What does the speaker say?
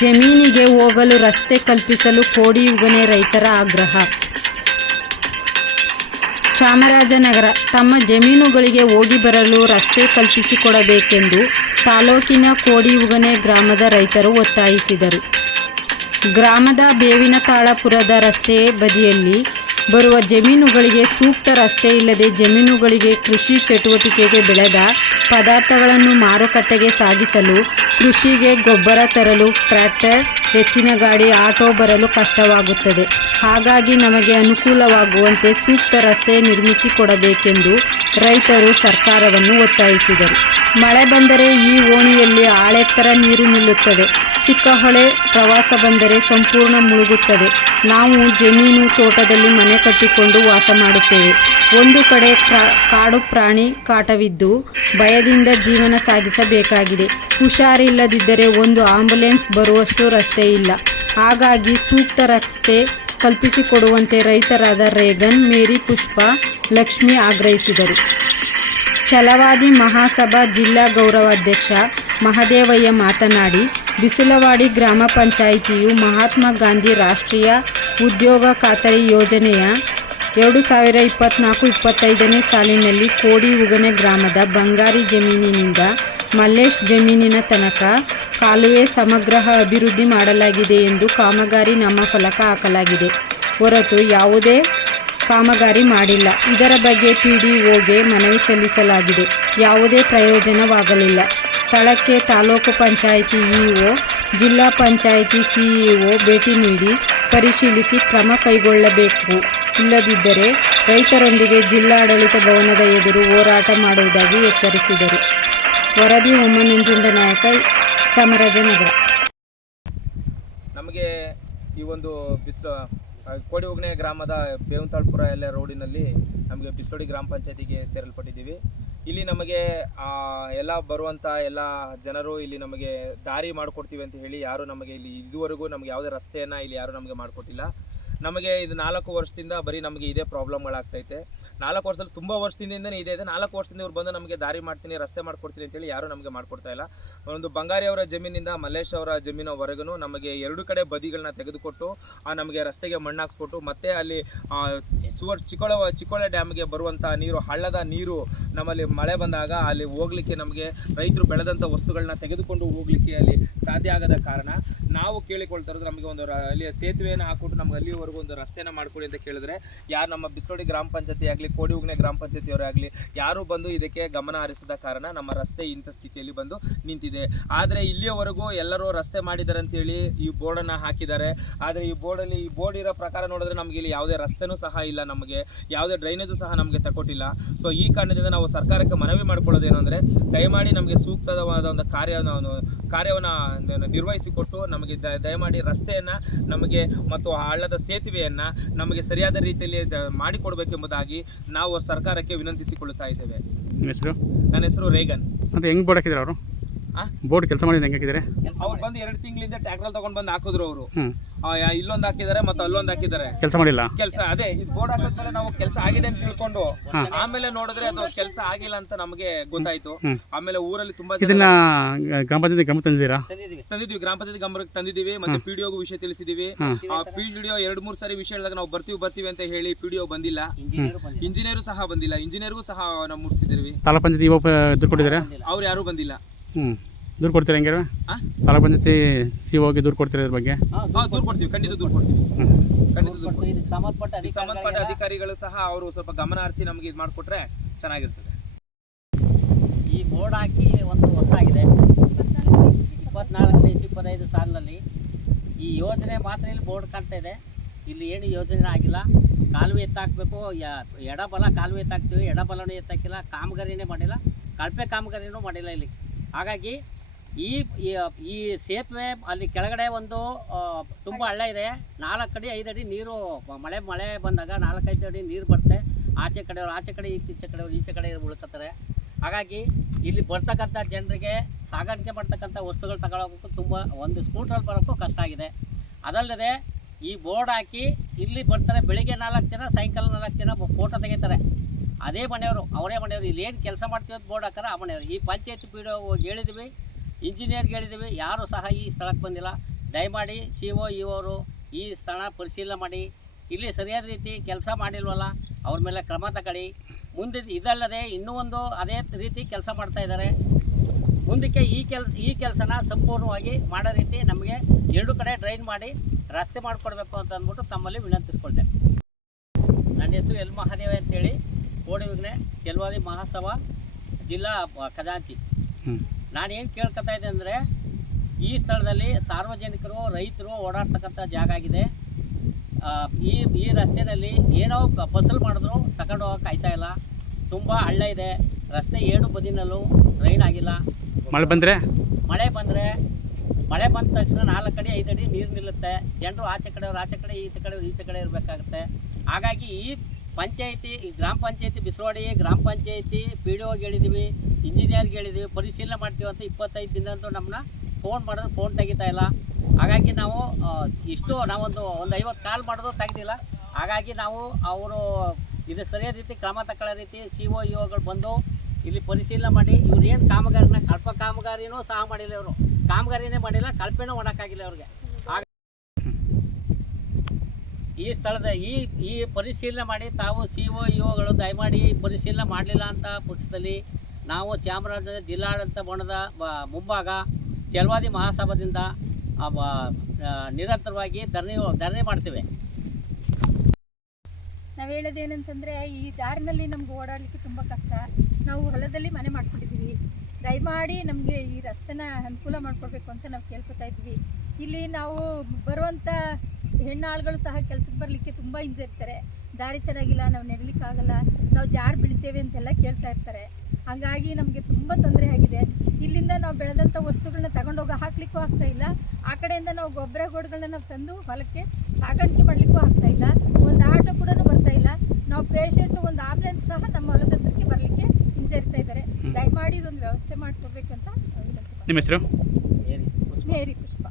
ಜಮೀನಿಗೆ ಹೋಗಲು ರಸ್ತೆ ಕಲ್ಪಿಸಲು ಕೋಡಿಯುಗನೆ ರೈತರ ಆಗ್ರಹ. ಚಾಮರಾಜನಗರ ತಮ್ಮ ಜಮೀನುಗಳಿಗೆ ಹೋಗಿ ಬರಲು ರಸ್ತೆ ಕಲ್ಪಿಸಿಕೊಡಬೇಕೆಂದು ತಾಲೂಕಿನ ಕೋಡಿಯುಗನೆ ಗ್ರಾಮದ ರೈತರು ಒತ್ತಾಯಿಸಿದರು. ಗ್ರಾಮದ ಬೇವಿನತಾಳಪುರದ ರಸ್ತೆ ಬದಿಯಲ್ಲಿ ಬರುವ ಜಮೀನುಗಳಿಗೆ ಸೂಕ್ತ ರಸ್ತೆ ಇಲ್ಲದೆ ಜಮೀನುಗಳಿಗೆ ಕೃಷಿ ಚಟುವಟಿಕೆಗೆ ಬೆಳೆದ ಪದಾರ್ಥಗಳನ್ನು ಮಾರುಕಟ್ಟೆಗೆ ಸಾಗಿಸಲು, ಕೃಷಿಗೆ ಗೊಬ್ಬರ ತರಲು ಟ್ರ್ಯಾಕ್ಟರ್, ಎತ್ತಿನ ಗಾಡಿ, ಆಟೋ ಬರಲು ಕಷ್ಟವಾಗುತ್ತದೆ. ಹಾಗಾಗಿ ನಮಗೆ ಅನುಕೂಲವಾಗುವಂತೆ ಸೂಕ್ತ ರಸ್ತೆ ನಿರ್ಮಿಸಿಕೊಡಬೇಕೆಂದು ರೈತರು ಸರ್ಕಾರವನ್ನು ಒತ್ತಾಯಿಸಿದರು. ಮಳೆ ಬಂದರೆ ಈ ಓಣಿಯಲ್ಲಿ ಆಳೆತ್ತರ ನೀರು ನಿಲ್ಲುತ್ತದೆ. ಚಿಕ್ಕ ಹೊಳೆ ಪ್ರವಾಸ ಬಂದರೆ ಸಂಪೂರ್ಣ ಮುಳುಗುತ್ತದೆ. ನಾವು ಜಮೀನು ತೋಟದಲ್ಲಿ ಮನೆ ಕಟ್ಟಿಕೊಂಡು ವಾಸ ಮಾಡುತ್ತೇವೆ. ಒಂದು ಕಡೆ ಕಾಡು ಪ್ರಾಣಿ ಕಾಟವಿದ್ದು ಭಯದಿಂದ ಜೀವನ ಸಾಗಿಸಬೇಕಾಗಿದೆ. ಹುಷಾರಿಲ್ಲದಿದ್ದರೆ ಒಂದು ಆಂಬ್ಯುಲೆನ್ಸ್ ಬರುವಷ್ಟು ರಸ್ತೆ ಇಲ್ಲ. ಹಾಗಾಗಿ ಸೂಕ್ತ ರಸ್ತೆ ಕಲ್ಪಿಸಿಕೊಡುವಂತೆ ರೈತರಾದ ರೇಗನ್, ಮೇರಿ, ಪುಷ್ಪ, ಲಕ್ಷ್ಮಿ ಆಗ್ರಹಿಸಿದರು. ಛಲವಾದಿ ಮಹಾಸಭಾ ಜಿಲ್ಲಾ ಗೌರವಾಧ್ಯಕ್ಷ ಮಹದೇವಯ್ಯ ಮಾತನಾಡಿ, ಬಿಸಿಲವಾಡಿ ಗ್ರಾಮ ಪಂಚಾಯಿತಿಯು ಮಹಾತ್ಮ ಗಾಂಧಿ ರಾಷ್ಟ್ರೀಯ ಉದ್ಯೋಗ ಖಾತರಿ ಯೋಜನೆಯ 2024-25ನೇ ಸಾಲಿನಲ್ಲಿ ಕೋಡಿಯುಗನೆ ಗ್ರಾಮದ ಬಂಗಾರಿ ಜಮೀನಿನಿಂದ ಮಲ್ಲೇಶ್ ಜಮೀನಿನ ತನಕ ಕಾಲುವೆ ಸಮಗ್ರ ಅಭಿವೃದ್ಧಿ ಮಾಡಲಾಗಿದೆ ಎಂದು ಕಾಮಗಾರಿ ನಾಮಫಲಕ ಹಾಕಲಾಗಿದೆ ಹೊರತು ಯಾವುದೇ ಕಾಮಗಾರಿ ಮಾಡಿಲ್ಲ. ಇದರ ಬಗ್ಗೆ PDOಗೆ ಮನವಿ ಸಲ್ಲಿಸಲಾಗಿದೆ. ಯಾವುದೇ ಪ್ರಯೋಜನವಾಗಲಿಲ್ಲ. ಸ್ಥಳಕ್ಕೆ ತಾಲೂಕು ಪಂಚಾಯಿತಿ EO, ಜಿಲ್ಲಾ ಪಂಚಾಯಿತಿ CEO ಭೇಟಿ ನೀಡಿ ಪರಿಶೀಲಿಸಿ ಕ್ರಮ ಕೈಗೊಳ್ಳಬೇಕು. ಇಲ್ಲದಿದ್ದರೆ ರೈತರೊಂದಿಗೆ ಜಿಲ್ಲಾಡಳಿತ ಭವನದ ಎದುರು ಹೋರಾಟ ಮಾಡುವುದಾಗಿ ಎಚ್ಚರಿಸಿದರು. ವರದಿ ಒಮ್ಮನಂಜುಂಡ ನಾಯಕ, ಚಾಮರಾಜನಗರ. ನಮಗೆ ಈ ಒಂದು ಕೋಡಿಯುಗನೆ ಗ್ರಾಮದ ಬೇವಿನತಾಳಪುರ ಎಲ್ಲ ರೋಡಿನಲ್ಲಿ ನಮಗೆ ಬಿಸ್ಲೋಡಿ ಗ್ರಾಮ ಪಂಚಾಯತಿಗೆ ಸೇರಲ್ಪಟ್ಟಿದ್ದೀವಿ. ಇಲ್ಲಿ ನಮಗೆ ಎಲ್ಲ ಬರುವಂಥ ಎಲ್ಲ ಜನರು ಇಲ್ಲಿ ನಮಗೆ ದಾರಿ ಮಾಡಿಕೊಡ್ತೀವಿ ಅಂತ ಹೇಳಿ ಯಾರು ನಮಗೆ ಇಲ್ಲಿ ಇದುವರೆಗೂ ನಮಗೆ ಯಾವುದೇ ರಸ್ತೆಯನ್ನು ಇಲ್ಲಿ ಯಾರು ನಮಗೆ ಮಾಡಿಕೊಟ್ಟಿಲ್ಲ. ನಮಗೆ ಇದು 4 ವರ್ಷದಿಂದ ಬರೀ ನಮಗೆ ಇದೇ ಪ್ರಾಬ್ಲಮ್ಗಳಾಗ್ತೈತೆ. 4 ವರ್ಷದಲ್ಲಿ ತುಂಬ ವರ್ಷದಿಂದನೇ ಇದೆ. 4 ವರ್ಷದಿಂದ ಇವ್ರು ಬಂದು ನಮಗೆ ದಾರಿ ಮಾಡ್ತೀನಿ, ರಸ್ತೆ ಮಾಡ್ಕೊಡ್ತೀನಿ ಅಂತೇಳಿ ಯಾರೂ ನಮಗೆ ಮಾಡಿಕೊಡ್ತಾ ಇಲ್ಲ. ಒಂದು ಬಂಗಾರಿ ಅವರ ಜಮೀನಿಂದ ಮಲ್ಲೇಶ್ ಅವರ ಜಮೀನವರೆಗೂ ನಮಗೆ 2 ಕಡೆ ಬದಿಗಳನ್ನ ತೆಗೆದುಕೊಟ್ಟು ನಮಗೆ ರಸ್ತೆಗೆ ಮಣ್ಣು ಹಾಕ್ಸ್ಕೊಟ್ಟು, ಮತ್ತು ಅಲ್ಲಿ ಚಿಕ್ಕೋಳೆ ಡ್ಯಾಮ್ಗೆ ಬರುವಂಥ ನೀರು, ಹಳ್ಳದ ನೀರು ನಮ್ಮಲ್ಲಿ ಮಳೆ ಬಂದಾಗ ಅಲ್ಲಿ ಹೋಗ್ಲಿಕ್ಕೆ ನಮಗೆ ರೈತರು ಬೆಳೆದಂಥ ವಸ್ತುಗಳನ್ನ ತೆಗೆದುಕೊಂಡು ಹೋಗ್ಲಿಕ್ಕೆ ಅಲ್ಲಿ ಸಾಧ್ಯ ಆಗದ ಕಾರಣ ನಾವು ಕೇಳಿಕೊಳ್ತಾ ಇರೋದು ನಮಗೆ ಒಂದು ಅಲ್ಲಿ ಸೇತುವೆಯನ್ನು ಹಾಕ್ಬಿಟ್ಟು ನಮ್ಗೆ ಅಲ್ಲಿವರೆಗೂ ಒಂದು ರಸ್ತೆನ ಮಾಡಿಕೊಡಿ ಅಂತ ಕೇಳಿದ್ರೆ ಯಾರು ನಮ್ಮ ಬಿಸ್ಲೋಡಿ ಗ್ರಾಮ ಪಂಚಾಯತಿ ಆಗಲಿ, ಕೋಡಿಯುಗನೆ ಗ್ರಾಮ ಪಂಚಾಯತಿಯವರೇ ಆಗಲಿ ಯಾರು ಬಂದು ಇದಕ್ಕೆ ಗಮನ ಹರಿಸಿದ ಕಾರಣ ನಮ್ಮ ರಸ್ತೆ ಇಂಥ ಸ್ಥಿತಿಯಲ್ಲಿ ಬಂದು ನಿಂತಿದೆ. ಆದರೆ ಇಲ್ಲಿಯವರೆಗೂ ಎಲ್ಲರೂ ರಸ್ತೆ ಮಾಡಿದ್ದಾರೆ ಅಂತೇಳಿ ಈ ಬೋರ್ಡನ್ನು ಹಾಕಿದ್ದಾರೆ. ಆದರೆ ಈ ಬೋರ್ಡ್ ಇರೋ ಪ್ರಕಾರ ನೋಡಿದ್ರೆ ನಮಗೆ ಇಲ್ಲಿ ಯಾವುದೇ ರಸ್ತೆನೂ ಸಹ ಇಲ್ಲ, ನಮಗೆ ಯಾವುದೇ ಡ್ರೈನೇಜು ಸಹ ನಮಗೆ ತಗೊಟ್ಟಿಲ್ಲ. ಸೊ ಈ ಕಾರಣದಿಂದ ನಾವು ಸರ್ಕಾರಕ್ಕೆ ಮನವಿ ಮಾಡ್ಕೊಳ್ಳೋದೇನು ಅಂದರೆ, ದಯಮಾಡಿ ನಮಗೆ ಸೂಕ್ತವಾದ ಒಂದು ಕಾರ್ಯವನ್ನು ನಿರ್ವಹಿಸಿಕೊಟ್ಟು ನಮಗೆ ದಯಮಾಡಿ ರಸ್ತೆಯನ್ನು ನಮಗೆ ಮತ್ತು ಹಳ್ಳದ ಸೇತುವೆಯನ್ನು ನಮಗೆ ಸರಿಯಾದ ರೀತಿಯಲ್ಲಿ ಮಾಡಿಕೊಡಬೇಕೆಂಬುದಾಗಿ ನಾವು ಸರ್ಕಾರಕ್ಕೆ ವಿನಂತಿಸಿಕೊಳ್ಳುತ್ತಾ ಇದ್ದೇವೆ. ನನ್ನ ಹೆಸರು ರೇಗನ್. ಅಂತ ಹೆಂಗೆ ಬೋರ್ಡ್ ಹಾಕಿದ್ರು ಅವರು? ಬೋರ್ಡ್ ಕೆಲಸ ಮಾಡಿದ ಹೆಂಗೆ ಹಾಕಿದ್ದಾರೆ? ಅವ್ರು ಬಂದು 2 ತಿಂಗಳಿಂದ ಟ್ರ್ಯಾಕ್ಟರ್ ತಗೊಂಡು ಬಂದು ಹಾಕಿದ್ರು. ಅವರು ಇಲ್ಲೊಂದು ಹಾಕಿದ್ದಾರೆ ಮತ್ತು ಅಲ್ಲೊಂದು ಹಾಕಿದ್ದಾರೆ. ಕೆಲಸ ಮಾಡಿಲ್ಲ. ಅದೇ ಇದು ಬೋರ್ಡ್ ಹಾಕಿದ್ಮೇಲೆ ನಾವು ಕೆಲಸ ಆಗಿದೆ ಅಂತ ತಿಳ್ಕೊಂಡು ಆಮೇಲೆ ನೋಡಿದ್ರೆ ಅದು ಕೆಲಸ ಆಗಿಲ್ಲ ಅಂತ ನಮಗೆ ಗೊತ್ತಾಯ್ತು. ಆಮೇಲೆ ಊರಲ್ಲಿ ತುಂಬಾ ಇದನ್ನ ಗ್ರಾಮ ಪಂಚಾಯತಿ ಗಮನ ತಂದಿದ್ವಿ, ಗ್ರಾಮ ಪಂಚಾಯತಿ ಗಮನಕ್ಕೆ ತಂದಿದ್ದೀವಿ. ಮತ್ತೆ PDOಗೂ ವಿಷಯ ತಿಳಿಸಿದೀವಿ. PDO 2-3 ಸಾರಿ ವಿಷಯ ಹೇಳಿದಾಗ ನಾವು ಬರ್ತೀವಿ ಅಂತ ಹೇಳಿ PDO ಬಂದಿಲ್ಲ, ಇಂಜಿನಿಯರು ಸಹ ಬಂದಿಲ್ಲ. ಇಂಜಿನಿಯರ್ಗೂ ಸಹ ನಾವು ಮುಟ್ಟಿಸಿದ್ವಿ. ತಾಲೂಕ್ ಪಂಚಾಯತಿ ದೂರು ಕೊಟ್ಟಿದ್ದಾರೆ, ಅವ್ರು ಯಾರು ಬಂದಿಲ್ಲ. ದೂರು ಕೊಡ್ತೀರಾ? ಹೆಂಗೆ ತಾಲೂಕ್ ಪಂಚಾಯತಿ COಗೆ ದೂರು ಕೊಡ್ತೀರಾ ಇದ್ರ ಬಗ್ಗೆ? ದೂರು ಕೊಡ್ತೀವಿ, ಖಂಡಿತ ದೂರು ಕೊಡ್ತೀವಿ. ಸಂಬಂಧಪಟ್ಟ ಅಧಿಕಾರಿಗಳು ಸಹ ಅವರು ಸ್ವಲ್ಪ ಗಮನ ಹರಿಸಿ ನಮಗೆ ಇದು ಮಾಡಿಕೊಟ್ರೆ ಚೆನ್ನಾಗಿರ್ತದೆ. ಈ ಬೋರ್ಡ್ ಹಾಕಿ 1 ವರ್ಷ ಆಗಿದೆ. 24-25 ಸಾಲಿನಲ್ಲಿ ಈ ಯೋಜನೆ ಮಾತ್ರ ಇಲ್ಲಿ ಬೋರ್ಡ್ ಕಾಣ್ತಾ ಇದೆ. ಇಲ್ಲಿ ಏನು ಯೋಜನೆ ಆಗಿಲ್ಲ. ಕಾಲುವೆ ಎತ್ತಾಕಬೇಕು, ಎಡಬಲ ಕಾಲುವೆ ಎತ್ತಾಕ್ತೀವಿ, ಎಡಬಲನೂ ಎತ್ತಾಕಿಲ್ಲ, ಕಾಮಗಾರಿನೇ ಮಾಡಿಲ್ಲ, ಕಳಪೆ ಕಾಮಗಾರಿನೂ ಮಾಡಿಲ್ಲ ಇಲ್ಲಿ. ಹಾಗಾಗಿ ಈ ಸೇತುವೆ ಅಲ್ಲಿ ಕೆಳಗಡೆ ಒಂದು ತುಂಬ ಹಳ್ಳ ಇದೆ. 4 ಅಡಿ 5 ಅಡಿ ನೀರು ಮಳೆ ಬಂದಾಗ 4-5 ಅಡಿ ನೀರು ಬರುತ್ತೆ. ಆಚೆ ಕಡೆಯವರು ಆಚೆ ಕಡೆ, ಈಚೆ ಕಡೆಯವರು ಈಚೆ ಕಡೆ ಉಳ್ಕೊತಾರೆ. ಹಾಗಾಗಿ ಇಲ್ಲಿ ಬರ್ತಕ್ಕಂಥ ಜನರಿಗೆ ಸಾಗಾಣಿಕೆ ಮಾಡ್ತಕ್ಕಂಥ ವಸ್ತುಗಳು ತಗೊಳ್ಳೋಕ್ಕೂ ತುಂಬ ಒಂದು ಸ್ಕೂಟರ್ ಬರೋಕ್ಕೂ ಕಷ್ಟ ಆಗಿದೆ. ಅದಲ್ಲದೆ ಈ ಬೋರ್ಡ್ ಹಾಕಿ ಇಲ್ಲಿ ಬರ್ತಾರೆ, ಬೆಳಿಗ್ಗೆ 4 ಜನ, ಸಾಯಂಕಾಲ 4 ಜನ ಫೋಟೋ ತೆಗಿತಾರೆ. ಅದೇ ಮನೆಯವರು, ಅವರೇ ಮನೆಯವರು. ಇಲ್ಲಿ ಏನು ಕೆಲಸ ಮಾಡ್ತೀವಿ ಅಂತ ಬೋರ್ಡ್ ಹಾಕಾರ ಆ ಮನೆಯವರು. ಈ ಪಂಚಾಯತ್ PDO ಹೇಳಿದ್ವಿ, ಇಂಜಿನಿಯರ್ಗೆ ಹೇಳಿದ್ದೀವಿ, ಯಾರೂ ಸಹ ಈ ಸ್ಥಳಕ್ಕೆ ಬಂದಿಲ್ಲ. ದಯಮಾಡಿ CO ಇವರು ಈ ಸ್ಥಳ ಪರಿಶೀಲನೆ ಮಾಡಿ ಇಲ್ಲಿ ಸರಿಯಾದ ರೀತಿ ಕೆಲಸ ಮಾಡಿಲ್ವಲ್ಲ ಅವ್ರ ಮೇಲೆ ಕ್ರಮ ತಗೊಳ್ಳಿ. ಮುಂದೆ ಇದಲ್ಲದೆ ಇನ್ನೂ ಒಂದು ಅದೇ ರೀತಿ ಕೆಲಸ ಮಾಡ್ತಾ ಇದ್ದಾರೆ. ಮುಂದಕ್ಕೆ ಈ ಕೆಲಸನ ಸಂಪೂರ್ಣವಾಗಿ ಮಾಡೋ ರೀತಿ ನಮಗೆ 2 ಕಡೆ ಡ್ರೈನ್ ಮಾಡಿ ರಸ್ತೆ ಮಾಡಿಕೊಡ್ಬೇಕು ಅಂತ ಅಂದ್ಬಿಟ್ಟು ತಮ್ಮಲ್ಲಿ ವಿನಂತಿಸ್ಕೊಳ್ತೇನೆ. ನನ್ನ ಹೆಸರು ಎಲ್ ಮಹಾದೇವ ಅಂತೇಳಿ, ಕೋಡಿ ವಿಘ್ನೆ ಚೆಲ್ವಾದಿ ಮಹಾಸಭಾ ಜಿಲ್ಲಾ ಖಜಾಂಚಿ. ನಾನೇನು ಕೇಳ್ಕೊತಾ ಇದ್ದೆ ಅಂದರೆ, ಈ ಸ್ಥಳದಲ್ಲಿ ಸಾರ್ವಜನಿಕರು ರೈತರು ಓಡಾಡ್ತಕ್ಕಂಥ ಜಾಗ ಆಗಿದೆ. ಈ ರಸ್ತೆಯಲ್ಲಿ ಏನೋ ಫಸಲು ಮಾಡಿದ್ರು ತಗೊಂಡು ಹೋಗಕ್ಕೆ ಆಯ್ತಾ ಇಲ್ಲ. ತುಂಬ ಹಳ್ಳ ಇದೆ, ರಸ್ತೆ 2 ಬದಿನಲ್ಲೂ ಡ್ರೈನ್ ಆಗಿಲ್ಲ. ಮಳೆ ಬಂದ ತಕ್ಷಣ 4 ಅಡಿ 5 ಅಡಿ ನೀರು ನಿಲ್ಲುತ್ತೆ. ಜನರು ಆಚೆ ಕಡೆ ಈಚೆ ಕಡೆ ಇರಬೇಕಾಗುತ್ತೆ. ಹಾಗಾಗಿ ಈ ಪಂಚಾಯಿತಿ, ಈ ಗ್ರಾಮ ಪಂಚಾಯಿತಿ ಬಿಸವಾಡಿ ಗ್ರಾಮ ಪಂಚಾಯಿತಿ PDOಗೆ ಹೇಳಿದ್ದೀವಿ, ಇಂಜಿನಿಯರ್ಗೆ ಹೇಳಿದ್ದೀವಿ, ಪರಿಶೀಲನೆ ಮಾಡ್ತೀವಿ ಅಂತ 25 ದಿನದಂತೂ ನಮ್ಮನ್ನ ಫೋನ್ ಮಾಡಿದ್ರೆ ಫೋನ್ ತೆಗಿತಾ ಇಲ್ಲ. ಹಾಗಾಗಿ ನಾವು ನಾವೊಂದು 50 ಕಾಲ್ ಮಾಡಿದ್ರು ತೆಗೆದಿಲ್ಲ. ಹಾಗಾಗಿ ನಾವು ಅವರು ಇದು ಸರಿಯಾದ ರೀತಿ ಕ್ರಮ ತಗೊಳ್ಳೋ ರೀತಿ CO ಇಒಗಳು ಬಂದು ಇಲ್ಲಿ ಪರಿಶೀಲನೆ ಮಾಡಿ ಇವ್ರು ಏನು ಕಳಪ ಕಾಮಗಾರಿನೂ ಸಹ ಮಾಡಿಲ್ಲ. ಇವರು ಕಾಮಗಾರಿನೇ ಮಾಡಿಲ್ಲ, ಕಳಪೆನೂ ಮಾಡೋಕ್ಕಾಗಿಲ್ಲ ಅವ್ರಿಗೆ. ಈ ಸ್ಥಳದ ಈ ಪರಿಶೀಲನೆ ಮಾಡಿ ತಾವು CO ಇಒಗಳು ದಯಮಾಡಿ ಪರಿಶೀಲನೆ ಮಾಡಲಿಲ್ಲ ಅಂತ ಪಕ್ಷದಲ್ಲಿ ನಾವು ಚಾಮರಾಜನಗರ ಜಿಲ್ಲಾಡಳಿತ ಭವನದ ಮುಂಭಾಗ ಚೆಲ್ವಾದಿ ಮಹಾಸಭಾದಿಂದ ನಿರಂತರವಾಗಿ ಧರಣಿ ಮಾಡ್ತೇವೆ. ನಾವು ಹೇಳೋದೇನಂತಂದರೆ, ಈ ದಾರಿನಲ್ಲಿ ನಮ್ಗೆ ಓಡಾಡಲಿಕ್ಕೆ ತುಂಬ ಕಷ್ಟ. ನಾವು ಹೊಲದಲ್ಲಿ ಮನೆ ಮಾಡ್ಕೊಂಡಿದ್ದೀವಿ. ದಯಮಾಡಿ ನಮಗೆ ಈ ರಸ್ತೆನ ಅನುಕೂಲ ಮಾಡಿಕೊಡ್ಬೇಕು ಅಂತ ನಾವು ಕೇಳ್ಕೊತಾ ಇದ್ವಿ. ಇಲ್ಲಿ ನಾವು ಬರುವಂಥ ಹೆಣ್ಣಾಳುಗಳು ಸಹ ಕೆಲಸಕ್ಕೆ ಬರಲಿಕ್ಕೆ ತುಂಬ ಹಿಂಜರಿತಾರೆ. ದಾರಿ ಚೆನ್ನಾಗಿಲ್ಲ, ನಾವು ನಡೀಲಿಕ್ಕಾಗಲ್ಲ, ನಾವು ಜಾರು ಬೀಳ್ತೇವೆ ಅಂತೆಲ್ಲ ಕೇಳ್ತಾ ಇರ್ತಾರೆ. ಹಾಗಾಗಿ ನಮಗೆ ತುಂಬ ತೊಂದರೆ ಆಗಿದೆ. ಇಲ್ಲಿಂದ ನಾವು ಬೆಳೆದಂಥ ವಸ್ತುಗಳನ್ನ ತಗೊಂಡೋಗಿ ಹಾಕ್ಲಿಕ್ಕೂ ಆಗ್ತಾಯಿಲ್ಲ. ಆ ಕಡೆಯಿಂದ ನಾವು ಗೊಬ್ಬರ ಗೋಡುಗಳನ್ನ ನಾವು ತಂದು ಹೊಲಕ್ಕೆ ಸಾಗಾಣಿಕೆ ಮಾಡಲಿಕ್ಕೂ ಆಗ್ತಾಯಿಲ್ಲ. ಒಂದು ಆಟೋ ಕೂಡ ಬರ್ತಾಯಿಲ್ಲ. ನಾವು ಪೇಷಂಟು, ಒಂದು ಆಂಬುಲೆನ್ಸ್ ಸಹ ನಮ್ಮ ಹೊಲದ ಹತ್ರಕ್ಕೆ ಬರಲಿಕ್ಕೆ ಹಿಂಜರಿತಾ ಇದ್ದಾರೆ. ದಯಮಾಡಿ ಇದೊಂದು ವ್ಯವಸ್ಥೆ ಮಾಡಿಕೊಡ್ಬೇಕು ಅಂತ ನಿಮ್ಮ ಹೆಸರು? ಮೇರಿ ಪುಷ್ಪ.